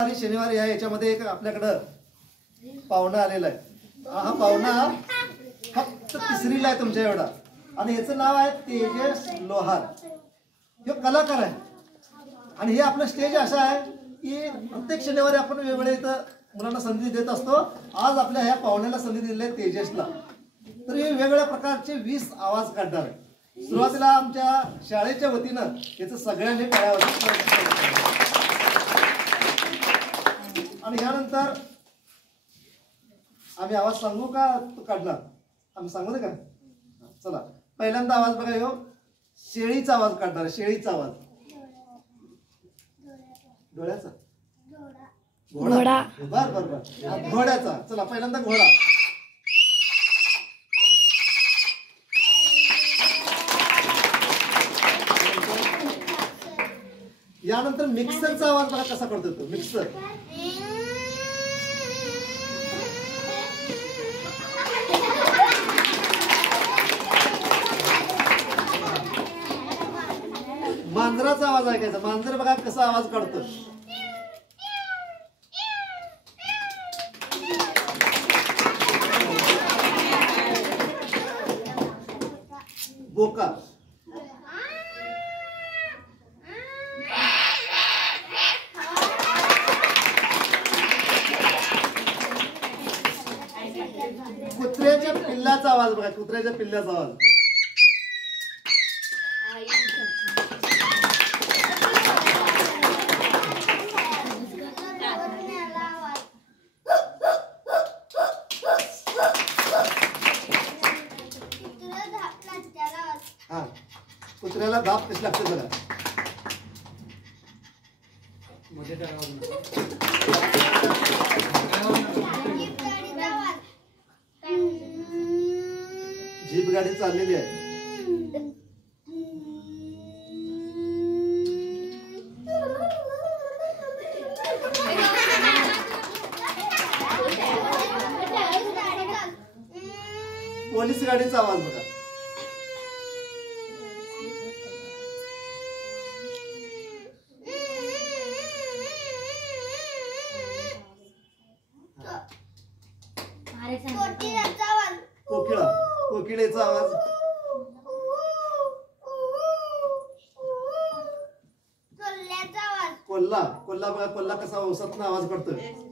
शनिवारी याच्यामध्ये एक आपल्याकडं पाहुणा आलेला आहे। हा पाहुणा फक्त तिसरीला आहे तुमच्या एवढा आणि याचं नाव आहे तेजस लोहार। हे कलाकार आहे आणि हे आपलं स्टेज असं आहे की प्रत्येक शनिवारी आपण वेगवेगळ्या इथं मुलांना संधी देत असतो। आज आपल्या ह्या पाहुण्याला संधी दिली आहे तेजसला। तर हे वेगवेगळ्या प्रकारचे 20 आवाज काढणार आहे। सुरुवातीला आमच्या शाळेच्या वतीनं याचं सगळ्यांनी टाळ्या वाजवल्या आणि यानंतर आम्ही आवाज सांगू का तू काढणार? आम्ही सांगू दे का? चला पहिल्यांदा आवाज बघा, ह्यो शेळीचा आवाज काढणार। शेळीचा आवाज, डोळ्याचा, घोडा, बर बर बर, घोड्याचा। चला पहिल्यांदा घोडा। यानंतर मिक्सरचा आवाज बघा कसा करतो तो मिक्सर। मांजराचा आवाज ऐकायचा। मांजर बघा कसा आवाज काढतो। बोका, कुत्र्याच्या पिल्लाचा आवाज बघा, कुत्र्याच्या पिल्ल्याचा आवाज। हा, कुत्र्याला धाप कशी लागते बघा। जीप गाडी चाललेली आहे। पोलीस गाडीचा आवाज बघा। कोकिळा, कोकिळेचा आवाज। कोल्हा, कोल्हा बघा, कोल्हा कसा औसातून आवाज करतोय।